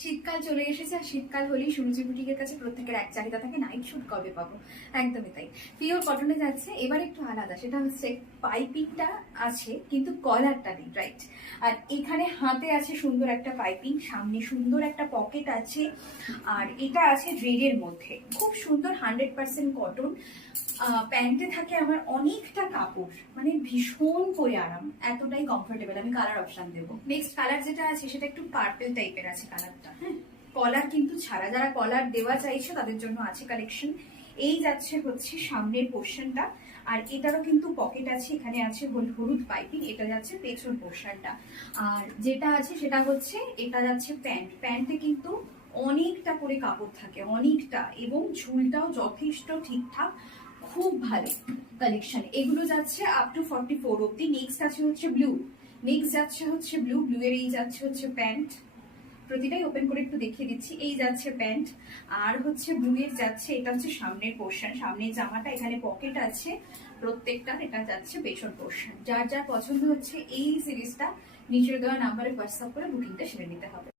শীতকাল চলে এসেছে আর শীতকাল হলেই সুরুচি বুটিকের কাছে প্রত্যেকের এক চাহিদা থাকে, নাইট শুট কবে পাবো। একদমই তাই, পিওর কটনে যাচ্ছে। এবার একটু আলাদা, সেটা হচ্ছে পাইপিংটা আছে কিন্তু কলারটা নেই, রাইট। আর এখানে হাতে আছে সুন্দর একটা পাইপিং, সামনে সুন্দর একটা পকেট আছে, আর এটা আছে রেডের মধ্যে, খুব সুন্দর 100% কটন। প্যান্টে থাকে আমার অনেকটা কাপড়, মানে ভীষণ করে আরাম, এতটাই কমফোর্টেবল। আমি কালার অপশন দেবো। নেক্সট কালার যেটা আছে সেটা একটু পার্পল টাইপের আছে কালারটা, হ্যাঁ। কলার কিন্তু ছাড়া, যারা কলার দেওয়া চাইছে তাদের জন্য আছে কালেকশন। এই যাচ্ছে হচ্ছে সামনের পোর্শনটা, আর এটারও কিন্তু পকেট আছে, এখানে আছে হলুদ পাইপিং, এটা যাচ্ছে পেছন পোর্শনটা। আর যেটা আছে সেটা হচ্ছে এটা যাচ্ছে প্যান্ট, প্যান্টে কিন্তু অনেকটা করে কাপড় থাকে, অনেকটা, এবং ঝুলটাও যথেষ্ট ঠিকঠাক, খুব ভালো কালেকশন। এগুলো যাচ্ছে আপ টু 44 অব্দি। নেক্সট আছে হচ্ছে ব্লু, নেক্সট যাচ্ছে হচ্ছে ব্লু, ব্লু এর এই যাচ্ছে হচ্ছে প্যান্ট, প্রতিটাই ওপেন করে একটু দেখিয়ে দিচ্ছি। এই যাচ্ছে প্যান্ট, আর হচ্ছে ব্লু এর যাচ্ছে, এটা হচ্ছে সামনের পোর্শন, সামনের জামাটা, এখানে পকেট আছে প্রত্যেকটার, এটা যাচ্ছে পেছন পোর্শন। যার যার পছন্দ হচ্ছে এই সিরিজটা নিচের দেওয়া নাম্বারে হোয়াটসঅ্যাপ করে বুকিংটা সেরে নিতে হবে।